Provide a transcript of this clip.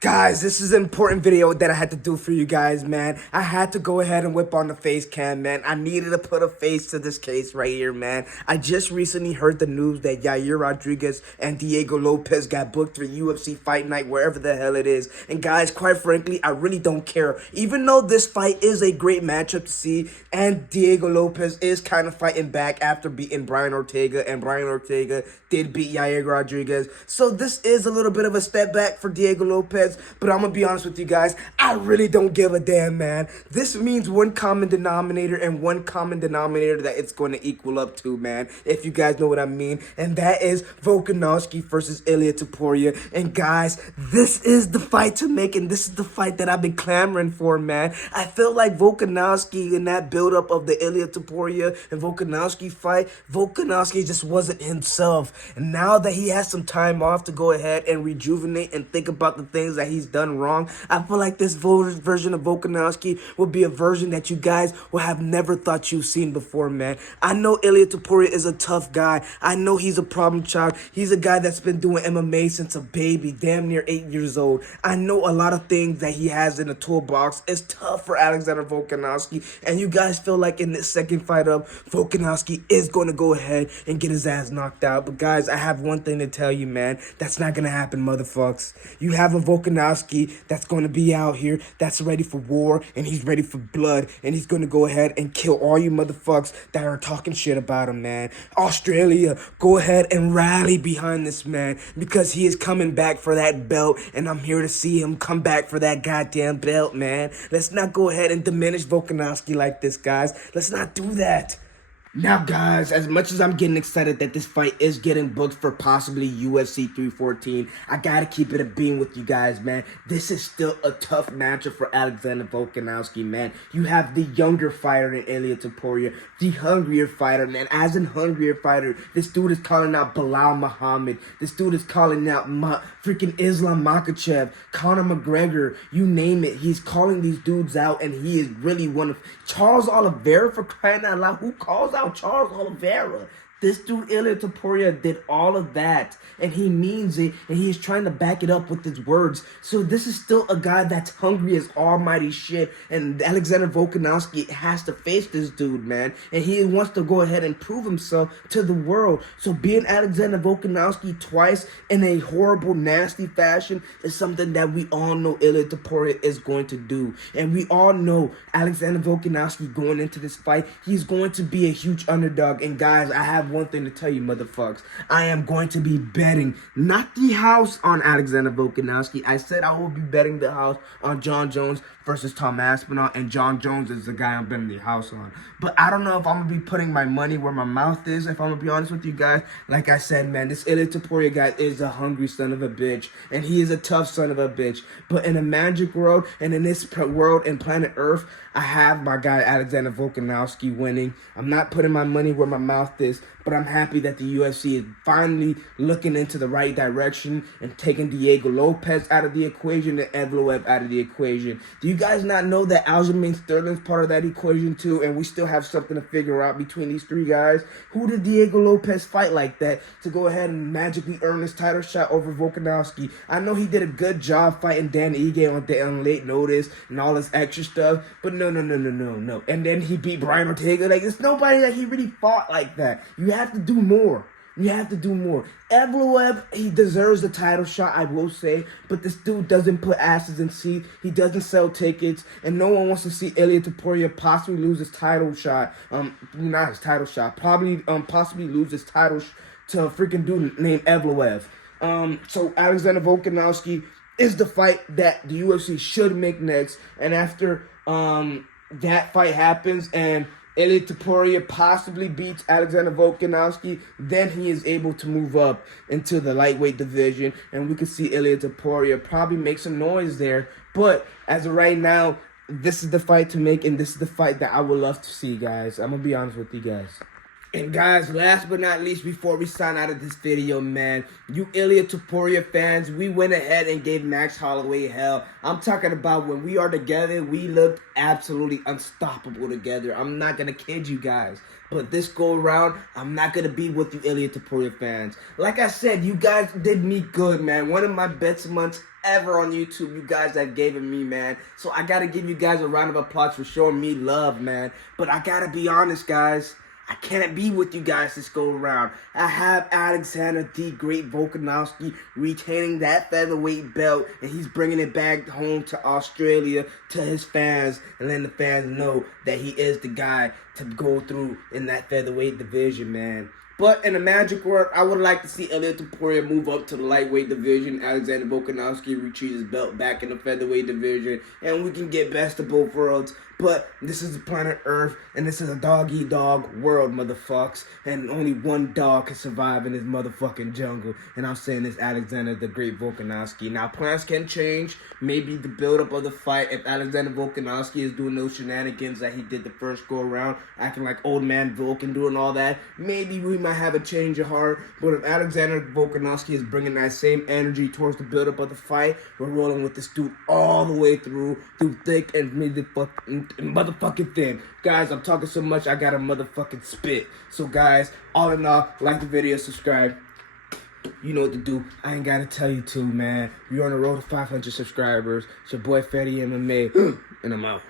Guys, this is an important video that I had to do for you guys, man. I had to go ahead and whip on the face cam, man. I needed to put a face to this case right here, man. I just recently heard the news that Yair Rodriguez and Diego Lopes got booked for UFC Fight Night, wherever the hell it is. And guys, quite frankly, I really don't care. Even though this fight is a great matchup to see, and Diego Lopes is kind of fighting back after beating Brian Ortega, and Brian Ortega did beat Yair Rodriguez. So this is a little bit of a step back for Diego Lopes. But I'm going to be honest with you guys, I really don't give a damn, man. This means one common denominator and one common denominator that it's going to equal up to, man, if you guys know what I mean. And that is Volkanovski versus Ilia Topuria. And guys, this is the fight to make, and this is the fight that I've been clamoring for, man. I feel like Volkanovski in that buildup of the Ilia Topuria and Volkanovski fight, Volkanovski just wasn't himself. And now that he has some time off to go ahead and rejuvenate and think about the things that he's done wrong, I feel like this version of Volkanovski will be a version that you guys will have never thought you've seen before, man. I know Ilia Topuria is a tough guy. I know he's a problem child. He's a guy that's been doing MMA since a baby, damn near 8 years old. I know a lot of things that he has in the toolbox. It's tough for Alexander Volkanovski, and you guys feel like in this second fight up, Volkanovski is going to go ahead and get his ass knocked out. But guys, I have one thing to tell you, man. That's not going to happen, motherfucks. You have a Volkanovski that's going to be out here, that's ready for war, and he's ready for blood, and he's going to go ahead and kill all you motherfucks that are talking shit about him, man. Australia, go ahead and rally behind this man, because he is coming back for that belt, and I'm here to see him come back for that goddamn belt, man. Let's not go ahead and diminish Volkanovski like this, guys. Let's not do that. Now, guys, as much as I'm getting excited that this fight is getting booked for possibly UFC 314, I gotta keep it a beam with you guys, man. This is still a tough matchup for Alexander Volkanovski, man. You have the younger fighter in Ilia Topuria, the hungrier fighter, man. As in hungrier fighter, this dude is calling out Bilal Muhammad. This dude is calling out freaking Islam Makhachev, Conor McGregor, you name it. He's calling these dudes out, and he is really one of Charles Oliveira, for crying out loud. Who calls out Charles Oliveira? This dude, Ilia Topuria, did all of that, and he means it, and he's trying to back it up with his words. So this is still a guy that's hungry as almighty shit, and Alexander Volkanovski has to face this dude, man, and he wants to go ahead and prove himself to the world. So being Alexander Volkanovski twice in a horrible, nasty fashion is something that we all know Ilia Topuria is going to do, and we all know Alexander Volkanovski going into this fight, he's going to be a huge underdog. And guys, I have one thing to tell you, motherfuckers. I am going to be betting, not the house on Alexander Volkanovski. I said I will be betting the house on John Jones versus Tom Aspinall, and John Jones is the guy I'm betting the house on. But I don't know if I'm going to be putting my money where my mouth is, if I'm going to be honest with you guys. Like I said, man, this Ilia Topuria guy is a hungry son of a bitch, and he is a tough son of a bitch. But in a magic world, and in this world and planet Earth, I have my guy Alexander Volkanovski winning. I'm not putting my money where my mouth is, but I'm happy that the UFC is finally looking into the right direction and taking Diego Lopes out of the equation and Evloev out of the equation. Do you guys not know that Aljamain Sterling's part of that equation too, and we still have something to figure out between these three guys? Who did Diego Lopes fight like that to go ahead and magically earn his title shot over Volkanovski? I know he did a good job fighting Dan Ige on late notice and all this extra stuff, but no. And then he beat Brian Ortega. Like, there's nobody that he really fought like that. You have to do more. You have to do more. Evloev, he deserves the title shot, I will say, but this dude doesn't put asses in seats. He doesn't sell tickets, and no one wants to see Ilia Topuria possibly lose his title shot. Not his title shot. Possibly lose his title to a freaking dude named Evloev. So Alexander Volkanovski is the fight that the UFC should make next, and after that fight happens and Ilia Topuria possibly beats Alexander Volkanovski, then he is able to move up into the lightweight division, and we can see Ilia Topuria probably make some noise there. But as of right now, this is the fight to make, and this is the fight that I would love to see, guys. I'm going to be honest with you guys. And guys, last but not least, before we sign out of this video, man, you Ilia Topuria fans, we went ahead and gave Max Holloway hell. I'm talking about when we are together, we looked absolutely unstoppable together. I'm not going to kid you guys. But this go around, I'm not going to be with you Ilia Topuria fans. Like I said, you guys did me good, man. One of my best months ever on YouTube you guys have given me, man. So I got to give you guys a round of applause for showing me love, man. But I got to be honest, guys. I can't be with you guys this go around. I have Alexander the Great Volkanovski retaining that featherweight belt, and he's bringing it back home to Australia to his fans, and letting the fans know that he is the guy to go through in that featherweight division, man. But in a magic world, I would like to see Ilia Topuria move up to the lightweight division. Alexander Volkanovski retrieve his belt back in the featherweight division, and we can get best of both worlds. But this is the planet Earth, and this is a dog-eat-dog world, motherfucks. And only one dog can survive in this motherfucking jungle. And I'm saying this Alexander the Great Volkanovski. Now, plans can change. Maybe the build-up of the fight, if Alexander Volkanovski is doing those shenanigans that he did the first go-around, acting like old man Volkan, doing all that, maybe we might have a change of heart. But if Alexander Volkanovski is bringing that same energy towards the build-up of the fight, we're rolling with this dude all the way through thick and motherfucking thin. Guys, I'm talking so much, I got a motherfucking spit. So guys, all in all, like the video, subscribe. You know what to do. I ain't gotta tell you to, man. We're on the road to 500 subscribers. It's your boy Fatty MMA, and I'm out.